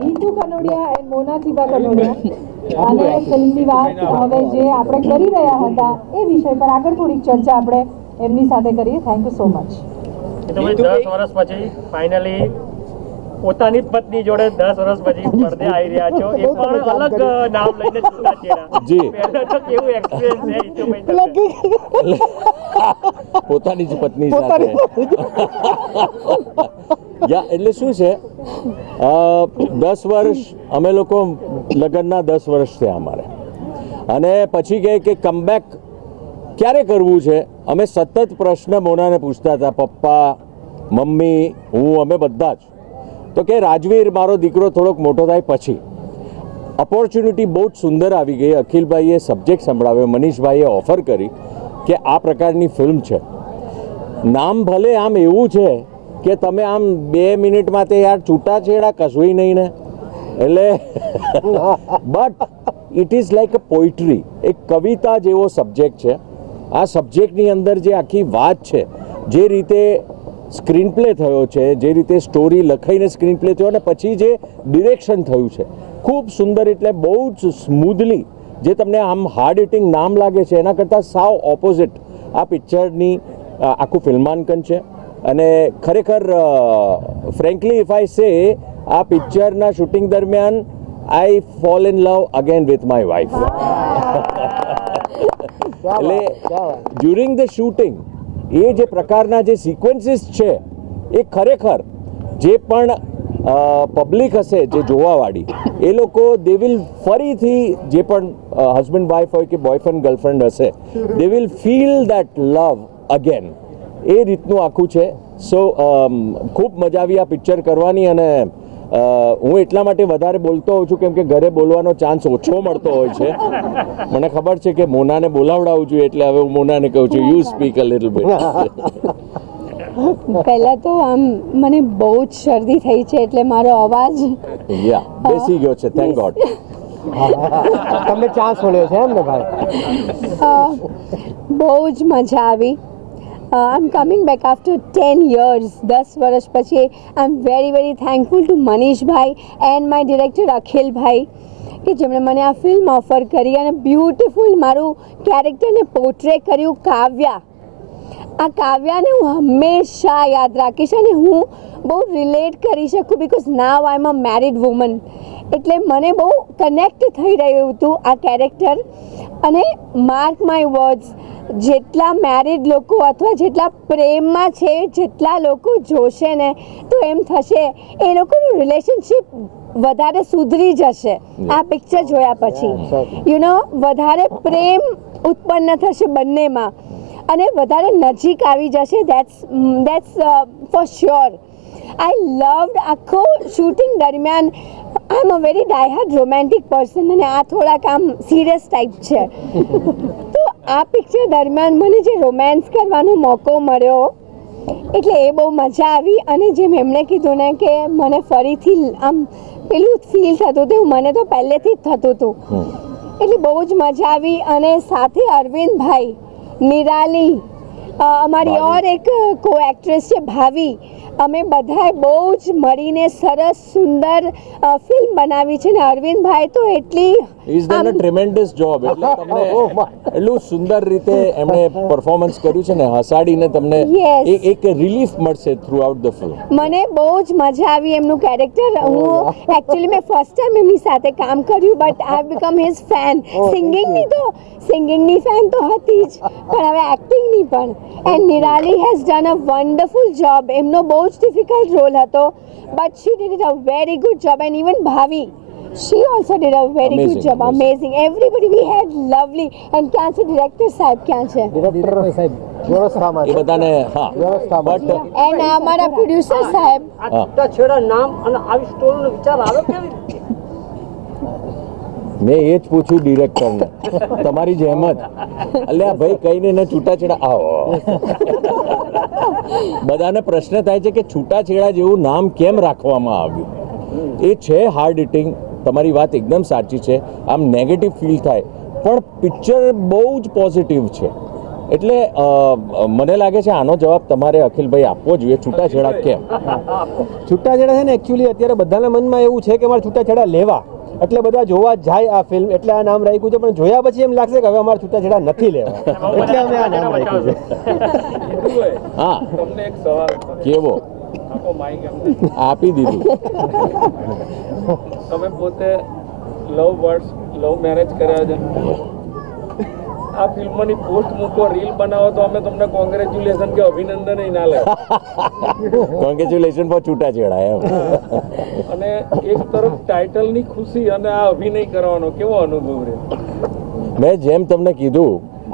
Gitu Kanodia and મોના થીબા કનોડિયા અને ફિલ્મની વાત હવે જે આપણે કરી રહ્યા હતા એ વિષય પર આગળ થોડીક ચર્ચા આપણે એમની સાથે કરીએ. Thank you so much. તમે 10 વર્ષ પછી ફાઇનલી પોતાની પત્ની જોડે 10 વર્ષ પછી પડદે આવી રહ્યા છો, એ પણ અલગ નામ લઈને છૂટાછેડા. જી પહેલા તો કેવું એક્સપિરિયન્સ છે ઈતુભાઈ? પોતાની જ પત્ની સાથે એટલે શું છે, 10 વર્ષ અમે લોકો લગ્નના 10 વર્ષ થયા અમારે, અને પછી કહે કે કમબેક ક્યારે કરવું છે. અમે સતત પ્રશ્ન મોનાને પૂછતા હતા, પપ્પા, મમ્મી, હું, અમે બધા જ. તો કે રાજવીર મારો દીકરો થોડોક મોટો થાય પછી. ઓપોર્ચ્યુનિટી બહુ જ સુંદર આવી ગઈ. અખિલભાઈએ સબ્જેક્ટ સંભળાવ્યો, મનીષભાઈએ ઓફર કરી કે આ પ્રકારની ફિલ્મ છે. નામ ભલે આમ એવું છે કે તમે આમ 2 મિનિટમાં તે યાર છૂટાછેડા કશું નહીં ને, એટલે but it is like a poetry, એક કવિતા જેવો સબ્જેક્ટ છે. આ સબ્જેક્ટની અંદર જે આખી વાત છે, જે રીતે સ્ક્રીન પ્લે થયો છે, જે રીતે સ્ટોરી લખાઈને સ્ક્રીન પ્લે થયો, અને પછી જે ડિરેક્શન થયું છે, ખૂબ સુંદર. એટલે બહુ જ સ્મૂધલી, જે તમને આમ હાર્ડ હિટિંગ નામ લાગે છે એના કરતાં સાવ ઓપોઝિટ આ પિક્ચરની આખું ફિલ્માંકન છે. અને ખરેખર ફ્રેન્કલી ઇફ આઈ સે, આ પિક્ચરના શૂટિંગ દરમિયાન I fall in love again with my wife. એટલે ડ્યુરિંગ ધ શૂટિંગ એ જે પ્રકારના જે સિક્વન્સીસ છે, એ ખરેખર જે પણ પબ્લિક હશે જે જોવાવાળી, એ લોકો દે વિલ ફરીથી, જે પણ હસબન્ડ વાઇફ હોય કે બોયફ્રેન્ડ ગર્લફ્રેન્ડ હશે, they will feel that love again. એ રીતનું આખું છે. સો ખૂબ મજા આવી આ પિક્ચર કરવાની. અને હું એટલા માટે વધારે બોલતો હોઉં છું કેમ કે ઘરે બોલવાનો ચાન્સ ઓછો મળતો હોય છે. મને ખબર છે કે મોનાને બોલાવડાવું જોઈએ, એટલે હવે હું મોનાને કહું છું, you speak a little bit. પહેલા તો આમ મને બહુ જ શરદી થઈ છે, એટલે મારો અવાજ બેસી ગયો છે. Thank God. તમને ચાન્સ મળ્યો છે એમ ને ભાઈ? બહુ જ મજા આવી. I am coming back after 10 years, 10 વર્ષ પછી. I am very very thankful to Manishbhai and my director Akhilbhai, કે જેમણે મને આ ફિલ્મ ઓફર કરી અને બ્યુટિફુલ મારું કેરેક્ટરને પોર્ટ્રે કર્યું. કાવ્યા, આ કાવ્યાને હું હંમેશા યાદ રાખીશ અને હું બહુ રિલેટ કરી શકું, because now I am a married woman. એટલે મને બહુ કનેક્ટ થઈ રહ્યું હતું આ કેરેક્ટર. અને માર્ક માય વર્ડ્સ, જેટલા મેરિડ લોકો અથવા જેટલા પ્રેમમાં છે, જેટલા લોકો જોશે ને, તો એમ થશે એ લોકોનું રિલેશનશિપ વધારે સુધરી જશે આ પિક્ચર જોયા પછી. વધારે પ્રેમ ઉત્પન્ન થશે બંનેમાં અને વધારે નજીક આવી જશે. That's for sure. I loved આખો શૂટિંગ દરમિયાન. આઈ am a very ડાયહાર્ડ romantic person, અને આ થોડાક આમ સિરિયસ ટાઈપ છે. તો આ પિક્ચર દરમિયાન મને જે રોમેન્સ કરવાનો મોકો મળ્યો, એટલે એ બહુ મજા આવી. અને જેમ એમણે કીધું ને કે મને ફરીથી આમ પેલું ફીલ થતું હતું, મને તો પહેલેથી જ થતું હતું. એટલે બહુ જ મજા આવી. અને સાથે અરવિંદભાઈ, નિરાલી, અમારી ઓર એક કો એક્ટ્રેસ છે ભાવી, અમે બધાએ બહુ જ મળીને સરસ સુંદર ફિલ્મ બનાવી છે. ને અરવિંદભાઈ તો એટલી is done a tremendous job. એટલે તમને એટલું સુંદર રીતે એમણે પરફોર્મન્સ કર્યું છે ને, હસાડીને તમને એક રિલીફ મળશે થ્રુ આઉટ ધ ફિલ્મ. મને બહુ જ મજા આવી એમનું કેરેક્ટર. હું એકચ્યુઅલી મેં ફર્સ્ટ ટાઈમ એમની સાથે કામ કર્યું, but I have become his fan. સિંગિંગની ફેન તો હતી જ, પણ હવે એક્ટિંગની પણ. And Nirali has done a wonderful job. એમનો બહુ જ ડિફિકલ્ટ રોલ હતો, but she did it a very good job. And even Bhavi, she also did a very good job. Amazing. Everybody, we had lovely. And ક્યાં છે director સાહેબ? ક્યાં છે director સાહેબ? વ્યવસ્થામાં એ બધાને. હા, વ્યવસ્થામાં. એન્ડ અમારા પ્રોડ્યુસર સાહેબ. આ છૂટાછેડા નામ અને આવી સ્ટોરીનો વિચાર આવ્યો કેવી રીતે? મેં એ જ પૂછ્યું ડિરેક્ટરને, તમારી જેમ જ. અલ્યા ભાઈ, કહીને ને છૂટાછેડા આવો. બધાને પ્રશ્ન થાય છે કે છૂટાછેડા જેવું નામ કેમ રાખવામાં આવ્યું. એ છે હાર્ડ હિટિંગ. તમારી વાત એકદમ સાચી છે. આમ નેગેટિવ ફીલ થાય, પણ પિક્ચર બહુ જ પોઝિટિવ છે. એટલે મને લાગે છે આનો જવાબ તમારે અખિલભાઈ આપવો જોઈએ. છૂટાછેડા કેમ? છૂટાછેડા છે ને એકચ્યુઅલી અત્યારે બધાના મનમાં એવું છે કે અમારે છૂટાછેડા લેવા, એટલે બધા જોવા જાય આ ફિલ્મ, એટલે આ નામ રાખ્યું છે. પણ જોયા પછી એમ લાગશે કે હવે અમારે છૂટાછેડા નથી લેવા, એટલે અમે આ નામ રાખ્યું છે. હા, તમને એક સવાલ કેવો? આપો માઈક એમને. આપી દીધું. તમે પોતે લવ મેરેજ કર્યા છે. આ ફિલ્મની પોસ્ટ મૂકો, રીલ બનાવો તો અમે તમને કોંગ્રેચ્યુલેશન કે અભિનંદન ના લે. કોંગ્રેચ્યુલેશન ફોર છૂટાછેડા એમ. અને એક તરફ ટાઇટલની ખુશી અને આ અભિનય કરવાનો કેવો અનુભવ રહે? મેં જેમ તમને કીધું,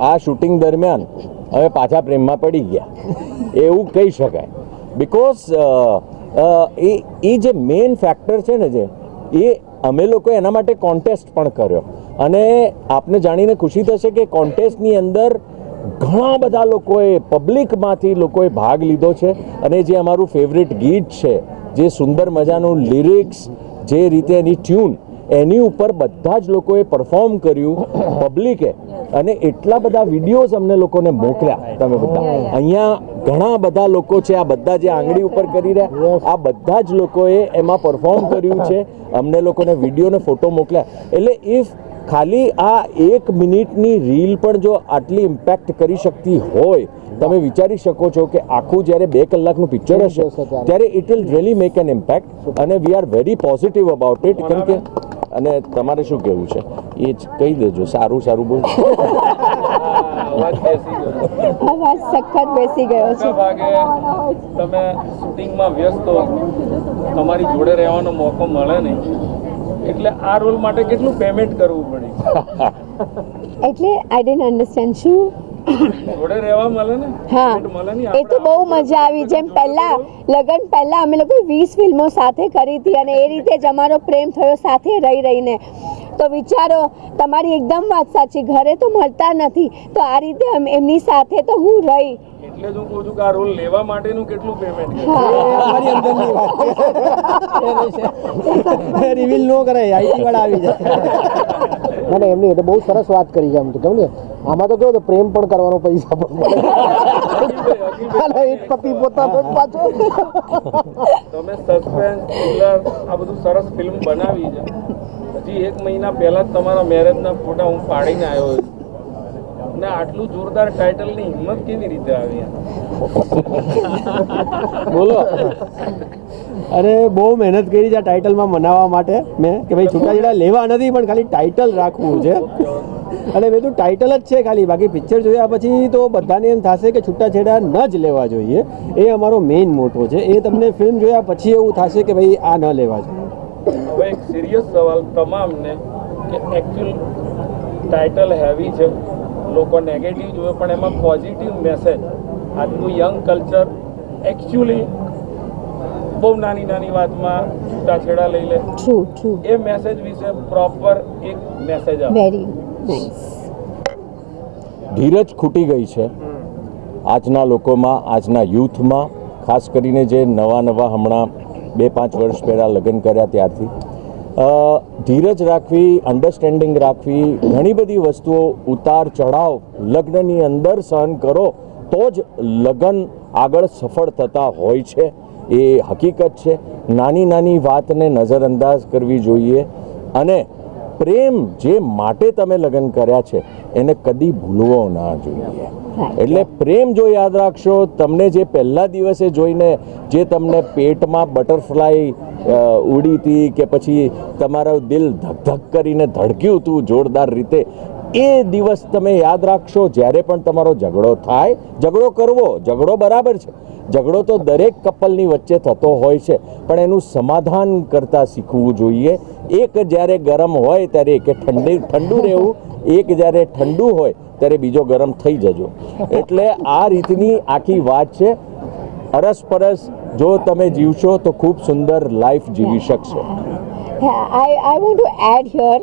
આ શૂટિંગ દરમિયાન અમે પાછા પ્રેમમાં પડી ગયા એવું કહી શકાય. બિકોઝ એ જે મેઇન ફેક્ટર છે ને, એ અમે લોકો એના માટે કોન્ટેસ્ટ પણ કર્યો. અને આપને જાણીને ખુશી થશે કે કોન્ટેસ્ટની અંદર ઘણા બધા લોકોએ, પબ્લિકમાંથી લોકોએ ભાગ લીધો છે. અને જે અમારું ફેવરિટ ગીત છે, જે સુંદર મજાનું લિરિક્સ, જે રીતે એની ટ્યુન, એની ઉપર બધા જ લોકોએ પરફોર્મ કર્યું પબ્લિકે. અને એટલા બધા વિડીયોઝ અમને લોકોને મોકલ્યા. તમે બધા અહીંયા ઘણા બધા લોકો છે, આ બધા જે આંગળી ઉપર કરી રહ્યા, આ બધા જ લોકોએ એમાં પરફોર્મ કર્યું છે. અમને લોકોને વિડીયો ને ફોટો મોકલ્યા. એટલે ઇફ ખાલી આ 1 મિનિટની રીલ પણ જો આટલી ઇમ્પેક્ટ કરી શકતી હોય, તમે વિચારી શકો છો કે આખું જ્યારે 2 કલાકનું પિક્ચર હશે ત્યારે it will really make an impact. અને we are very positive about it. કેમ કે અને તમારે શું કહેવું છે એ જ કહી દેજો. સારું બહુ અવાજ સખત બેસી ગયો છે. મોટા ભાગે તમે શૂટિંગમાં વ્યસ્ત હો, તમારી જોડે રહેવાનો મોકો મળે નહીં, એટલે આ રોલ માટે કેટલું પેમેન્ટ કરવું પડે? એટલે આઈ ડિડન્ટ અન્ડરસ્ટેન્ડ. શું? જોડે રહેવા મળે ને, હા, મળે નહીં. એ તો બહુ મજા આવી. જેમ લગ્ન પહેલા અમે લોકો 20 ફિલ્મો સાથે કરી હતી, અને એ રીતે જ અમારો પ્રેમ થયો સાથે રહીને. તો વિચારો, તમારી એકદમ વાત સાચી, ઘરે તો મળતા નથી, તો આ રીતે એમની સાથે તો હું રહી. એટલે જ હું કહું છું કે આ રોલ લેવા માટેનું કેટલું પેમેન્ટ? અમારી અંદરની વાત છે, રિવીલ ન કરાય, આઈટી વાળા આવી જાય. ના ના, એમની એટલે બહુ સરસ વાત કરી છે. આમ તો કેમ ને, આમાં તો કેવું તો પ્રેમ પણ કરવાનો, પૈસા પણ એક પતિ પોતાનો પાછો. તમે સસ્પેન્સ, થ્રિલર આ બધું સરસ ફિલ્મ બનાવી છે. હજી 1 મહિના પહેલા જ તમારા મેરેજના ફોટા હું પાડીને આવ્યો છું. અને આટલું જોરદાર ટાઇટલની હિંમત કેવી રીતે આવી? બોલો. અરે બહુ મહેનત કરી છે આ ટાઇટલમાં મનાવવા માટે મેં, કે ભાઈ છૂટાછેડા લેવા નથી પણ ખાલી ટાઇટલ રાખવું છે. અને મેં તો ટાઇટલ જ છે ખાલી, બાકી પિક્ચર જોયા પછી તો બધાને એમ થશે કે છૂટાછેડા ન જ લેવા જોઈએ. એ અમારો મેઇન મોટો છે. એ તમને ફિલ્મ જોયા પછી એવું થશે કે ભાઈ આ ન લેવા જોઈએ. હવે એક સિરિયસ સવાલ તમામને, કે એકચ્યુઅલ ટાઇટલ હેવી છે, લોકો નેગેટિવ જોવે, પણ એમાં પોઝિટિવ મેસેજ. આજનું યંગ કલ્ચર એકચ્યુઅલી બહુ નાની વાતમાં છૂટાછેડા લઈ લે. ટ્રુ. એ મેસેજ વિશે પ્રોપર એક મેસેજ આપો. Very nice. ધીરજ ખૂટી ગઈ છે આજના લોકોમાં, આજના યુથમાં. ખાસ કરીને જે નવા હમણાં 2-5 વર્ષ પહેલાં લગ્ન કર્યા ત્યારથી ધીરજ રાખવી, અન્ડરસ્ટેન્ડિંગ રાખવી, ઘણી બધી વસ્તુઓ ઉતાર ચઢાવ લગ્નની અંદર સહન કરો તો જ લગ્ન આગળ સફળ થતા હોય છે. એ હકીકત છે. નાની વાતને નજરઅંદાજ કરવી જોઈએ. અને પ્રેમ જે માટે તમે લગ્ન કર્યા છે એને કદી ભૂલવો ના જોઈએ. એટલે પ્રેમ જો યાદ રાખશો, તમને જે પહેલા દિવસે જોઈને જે તમને પેટમાં બટરફ્લાય ઉડી હતી, કે પછી તમારું દિલ ધક કરીને ધડક્યું હતું જોરદાર રીતે, એ દિવસ તમે યાદ રાખશો. જ્યારે પણ તમારો ઝઘડો થાય, ઝઘડો કરવો, ઝઘડો બરાબર છે, ઝઘડો તો દરેક કપલની વચ્ચે થતો હોય છે, પણ એનું સમાધાન કરતા શીખવું જોઈએ. એક જ્યારે ગરમ હોય ત્યારે એક ઠંડુ રહેવું, એક જ્યારે ઠંડુ હોય ત્યારે બીજો ગરમ થઈ જજો. એટલે આ રીતની આખી વાત છે. અરસપરસ જો તમે જીવશો તો ખૂબ સુંદર લાઈફ જીવી શકશો. I want to add here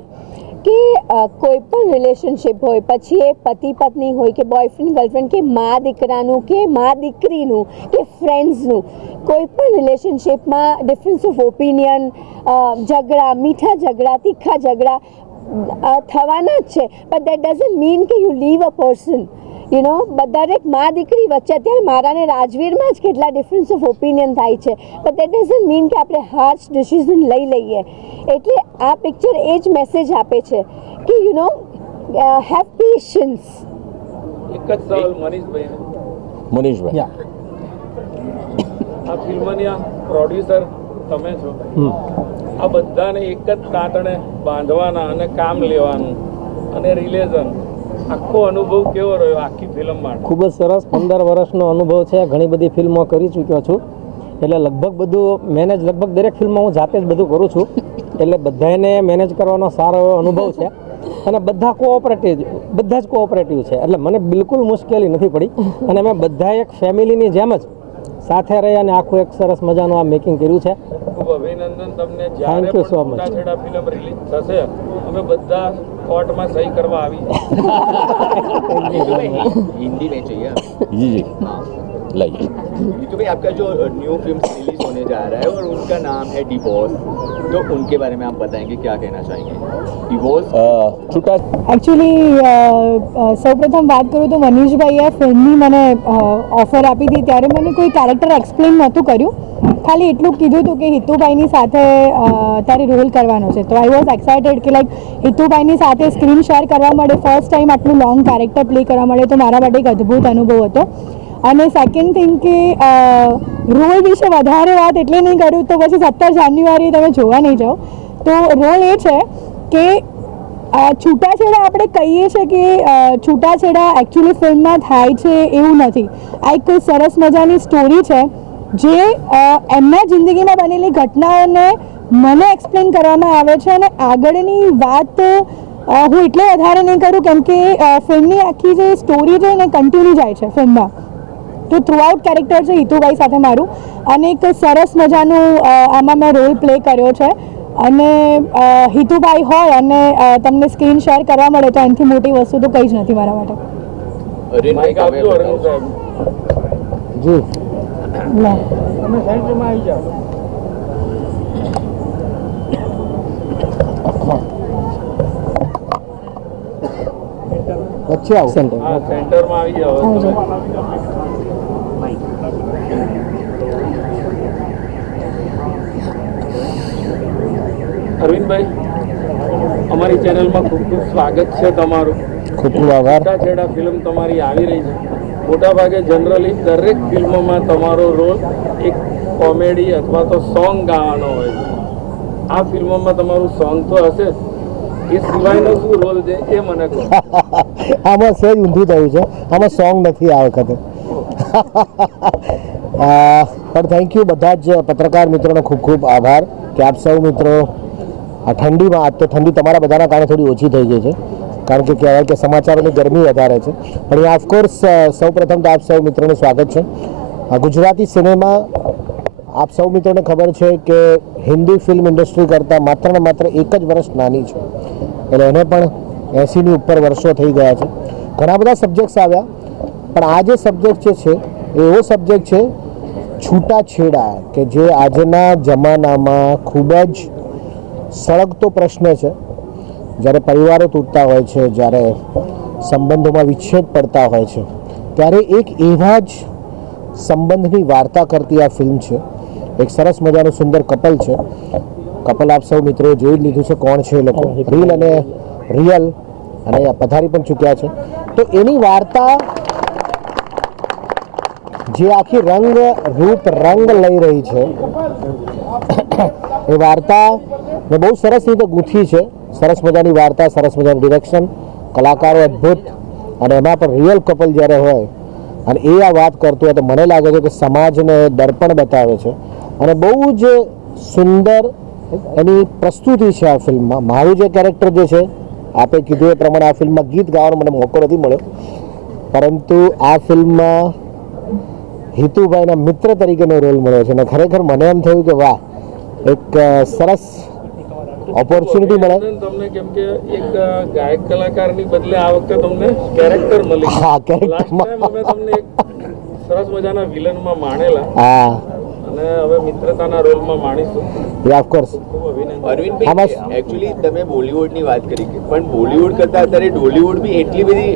કે કોઈ પણ રિલેશનશિપ હોય, પછી એ પતિ પત્ની હોય, કે બોયફ્રેન્ડ ગર્લફ્રેન્ડ, કે મા દીકરાનું, કે મા દીકરીનું, કે ફ્રેન્ડ્સનું, કોઈ પણ રિલેશનશિપમાં ડિફરન્સ ઓફ ઓપિનિયન, ઝઘડા, મીઠા ઝઘડા, તીખા ઝઘડા થવાના જ છે. બટ દેટ ડઝન્ટ મીન કે you leave a person. You know બધા એક મા દીકરી વચ્ચે અત્યારે મારા ને રાજવીરમાં જ કેટલા ડિફરન્સ ઓફ ઓપિનિયન થાય છે, બટ દેટ ડઝન્ટ મીન કે આપણે હાર્શ ડિસિઝન લઈ લઈએ. એટલે આ પિક્ચર એ જ મેસેજ આપે છે કે યુ નો હેવ પેશન્સ. એક જ સવાલ મનીષભાઈ, મનીષભાઈ, આ ફિલ્મના પ્રોડ્યુસર તમે છો, આ બધાને એક જ તાતણે બાંધવાના અને કામ લેવાનું અને રિલેશન, આખો અનુભવ કેવો રહ્યો આખી ફિલ્મ માટે? ખૂબ જ સરસ. 15 વર્ષનો અનુભવ છે, ઘણી બધી ફિલ્મો કરી ચૂક્યો છું, એટલે લગભગ બધું મેનેજ લગભગ દરેક ફિલ્મમાં હું જાતે જ બધું કરું છું, એટલે બધાને મેનેજ કરવાનો સારો એવો અનુભવ છે અને બધા જ કોઓપરેટિવ છે, એટલે મને બિલકુલ મુશ્કેલી નથી પડી અને અમે બધા એક ફેમિલીની જેમ જ સાથે રહી અને આખું એક સરસ મજાનું આ મેકિંગ કર્યું છે. ખૂબ અભિનંદન તમને. Thank જ્યારે you પણ so much. છૂટાછેડા ફિલ્મ રિલીઝ થશે અમે બધા કોર્ટમાં સહી કરવા આવી हिंदी में चाहिए જી જી લાइए. तो भाई आपका जो न्यू फिल्म रिलीज होने जा रहा है और उनका नाम है डिवोर्स, तो उनके बारे में आप बताएंगे, क्या कहना चाहेंगे? डिवोर्स છૂટા એકચ્યુઅલી સૌપ્રથમ વાત કરું તો મનીષભાઈએ ફિલ્મની મને ઓફર આપી હતી ત્યારે મને કોઈ કેરેક્ટર એક્સપ્લેન નહોતું કર્યું, ખાલી એટલું કીધું હતું કે હિતુભાઈની સાથે તારે રોલ કરવાનો છે. તો આઈ વોઝ એક્સાઇટેડ કે લાઈક હિતુભાઈની સાથે સ્ક્રીન શેર કરવા મળે, ફર્સ્ટ ટાઈમ આટલું લોંગ કેરેક્ટર પ્લે કરવા મળે, તો મારા માટે એક અદ્ભુત અનુભવ હતો. અને સેકન્ડ થિંગ કે રોલ વિશે વધારે વાત એટલે નહીં કર્યું તો પછી 17 જાન્યુઆરી તમે જોવા નહીં જાઓ. તો રોલ એ છે કે છૂટાછેડા આપણે કહીએ છીએ કે છૂટાછેડા એકચ્યુઅલી ફિલ્મમાં થાય છે એવું નથી. આ એક સરસ મજાની સ્ટોરી છે જે એમના જિંદગીમાં બનેલી ઘટનાઓને મને એક્સપ્લેન કરવામાં આવે છે અને આગળની વાત હું એટલે વધારે નહીં કરું કેમ કે ફિલ્મની આખી જે સ્ટોરી છે ને કન્ટિન્યુ જાય છે ફિલ્મમાં. તો થ્રુઆઉટ કેરેક્ટર છે હિતુભાઈ સાથે મારું અને એક સરસ મજાનું આમાં મેં રોલ પ્લે કર્યો છે. અને હિતુભાઈ હોય અને તમને સ્ક્રીન શેર કરવા મળે તો એનાથી મોટી વસ્તુ તો કંઈ જ નથી મારા માટે. अरुण भाई का આપજો અરવિંદ સાહેબ. જી તમે સેન્ટરમાં આવી જાઓ. વચ્ચે આવો સેન્ટર. હા સેન્ટરમાં આવી જાઓ તમે. અરવિંદભાઈ, અમારી ચેનલમાં ખૂબ ખૂબ સ્વાગત છે તમારું. ખૂબ ખૂબ આભાર. છૂટાછેડા ફિલ્મ તમારી આવી રહી છે. મોટાભાગે જનરલી દરેક ફિલ્મોમાં તમારો રોલ એક કોમેડી અથવા તો સોંગ ગાવાનો હોય છે. આ ફિલ્મોમાં તમારું સોંગ તો હશે, એ સિવાયનો શું રોલ છે એ મને કહો. આમાં સહેજ ઊંધું થયું છે, આમાં સોંગ નથી આ વખતે. પણ થેન્ક યુ બધા જ પત્રકાર મિત્રોનો ખૂબ ખૂબ આભાર કે આપ સૌ મિત્રો આ ઠંડીમાં, આજ તો ઠંડી તમારા બધાના કારણે થોડી ઓછી થઈ ગઈ છે કારણ કે કહેવાય કે સમાચારોની ગરમી વધારે છે. પણ એ ઓફકોર્સ સૌ પ્રથમ તો આપ સૌ મિત્રોનું સ્વાગત છે. ગુજરાતી સિનેમા આપ સૌ મિત્રોને ખબર છે કે હિન્દી ફિલ્મ ઇન્ડસ્ટ્રી કરતાં માત્ર ને માત્ર 1 જ વર્ષ નાની છે, એટલે એને પણ 80ની ઉપર વર્ષો થઈ ગયા છે. ઘણા બધા સબ્જેક્ટ્સ આવ્યા, પણ આ જે સબ્જેક્ટ જે છે એ એવો સબ્જેક્ટ છે છૂટાછેડા કે જે આજના જમાનામાં ખૂબ જ સળગતો પ્રશ્ન છે. જ્યારે પરિવારો તૂટતા હોય છે, જ્યારે સંબંધોમાં વિચ્છેદ પડતા હોય છે, ત્યારે એક એવા જ સંબંધની વાર્તા કરતી આ ફિલ્મ છે. એક સરસ મજાનું સુંદર કપલ છે. કપલ આપ સૌ મિત્રોએ જોઈ લીધું છે કોણ છે એ લોકો, રીલ અને રિયલ, અને પધારી પણ ચૂક્યા છે. તો એની વાર્તા જે આખી રંગ લઈ રહી છે એ વાર્તા મેં બહુ સરસ રીતે ગૂંથી છે. સરસ મજાની વાર્તા, સરસ મજાનું ડિરેક્શન, કલાકારો અદ્ભુત, અને એમાં પણ રિયલ કપલ જ્યારે હોય અને એ આ વાત કરતું હોય તો મને લાગે છે કે સમાજને દર્પણ બતાવે છે અને બહુ જ સુંદર એની પ્રસ્તુતિ છે આ ફિલ્મમાં. મારું જે કેરેક્ટર જે છે, આપે કીધું એ પ્રમાણે આ ફિલ્મમાં ગીત ગાવાનો મને મોકો નથી મળ્યો, પરંતુ આ ફિલ્મમાં હિતુભાઈના મિત્ર તરીકેનો રોલ મળ્યો છે અને ખરેખર મને એમ થયું કે વાહ, એક સરસ ઓપોર્ચ્યુનિટી મળે. તમને કેમ કે એક ગાયક કલાકારની બદલે આ વખતે તમને કેરેક્ટર મળી. હા, કેરેક્ટર. લાસ્ટ ટાઈમ અમે તમને એક સરસ મજાના વિલનમાં માણેલા, હા, અને હવે મિત્રતાના રોલમાં માણીશું. ઓફકોર્સ. ખૂબ અભિનંદન. અરવિંદભાઈ, એકચ્યુઅલી તમે બોલિવૂડની વાત કરી, પણ બોલિવૂડ કરતાં અત્યારે ડોલિવૂડ બી એટલી બધી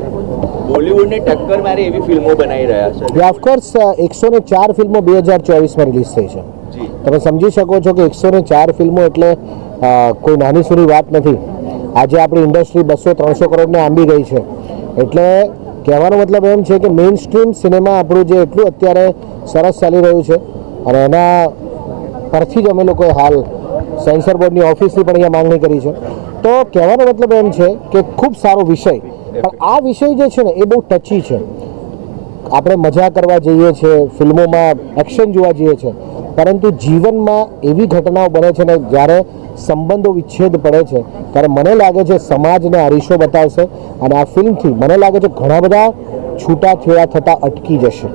બોલિવૂડને ટક્કર મારે એવી ફિલ્મો બનાવી રહ્યા છે. ઓફકોર્સ 104 ફિલ્મો 2024માં રિલીઝ થઈ છે. જી. તમે સમજી શકો છો કે 104 ફિલ્મો એટલે કોઈ નાની સૂની વાત નથી. આજે આપણી ઇન્ડસ્ટ્રી 200-300 કરોડને આંબી ગઈ છે. એટલે કહેવાનો મતલબ એમ છે કે મેઇન સ્ટ્રીમ સિનેમા આપણું જે એટલું અત્યારે સરસ ચાલી રહ્યું છે અને એના પરથી જ અમે લોકોએ હાલ સેન્સર બોર્ડની ઓફિસની પણ અહીંયા માંગણી કરી છે. તો કહેવાનો મતલબ એમ છે કે ખૂબ સારો વિષય, પણ આ વિષય જે છે ને એ બહુ ટચી છે. આપણે મજા કરવા જઈએ છીએ, ફિલ્મોમાં એક્શન જોવા જઈએ છીએ, પરંતુ જીવનમાં એવી ઘટનાઓ બને છે ને જ્યારે સંબંધો વિચ્છેદ પડે છે ત્યારે મને લાગે છે સમાજને અરીસો બતાવશે અને આ ફિલ્મથી મને લાગે છે ઘણા બધા છૂટાછેડા થતાં અટકી જશે.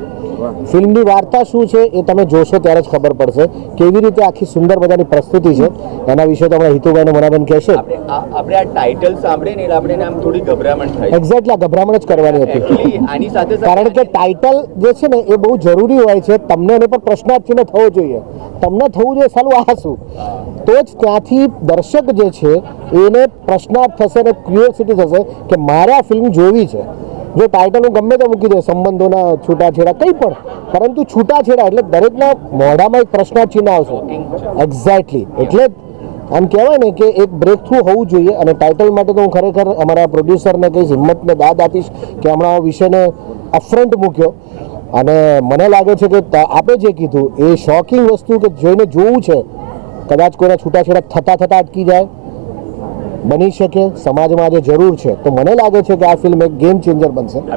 ફિલ્મની વાર્તા શું છે એ તમે જોશો ત્યારે જ ખબર પડશે. કેવી રીતે આખી સુંદર મજાની પ્રસ્તુતિ છે એના વિશે તો હમણાં હિતુભાઈ અને મનાબેન કહેશે. આપણે આ ટાઇટલ સાંભળીએ ને એટલે આપણે આમ થોડી ગભરામણ થાય. એક્ઝેક્ટલી આ ગભરામણ જ કરવાની હતી. Actually આની સાથે કારણ કે ટાઇટલ જે છે ને એ બહુ જરૂરી હોય છે. તમને એની પર પ્રશ્નાર્થ ચિહ્ન થવો જોઈએ. તમને થવું જોઈએ સાલું આ શું, તો જ ત્યાંથી દર્શક જે છે એને પ્રશ્નાર્થ થશે અને ક્યુરિયોસિટી થશે કે મારે આ ફિલ્મ જોવી છે. જો ટાઇટલ હું ગમે તે મૂકી દે સંબંધોના છૂટાછેડા કંઈ પણ, પરંતુ છૂટાછેડા એટલે દરેકના મોઢામાં એક પ્રશ્નાર્થ ચિહ્ન આવશે. એક્ઝેક્ટલી. એટલે આમ કહેવાય ને કે એક બ્રેક થ્રુ હોવું જોઈએ. અને ટાઇટલ માટે તો હું ખરેખર અમારા પ્રોડ્યુસરને કહીશ, હિંમતને દાદ આપીશ કે હમણાં આ વિષયને અપફ્રન્ટ મૂક્યો. અને મને લાગે છે કે આપણે જે કીધું એ શોકિંગ વસ્તુ કે જોઈને જોવું છે. કદાચ કોઈના છૂટાછેડા થતાં અટકી જાય, બની શકે, સમાજમાં આજે જરૂર છે. તો મને લાગે છે કે આ ફિલ્મ એક ગેમ ચેન્જર બનશે.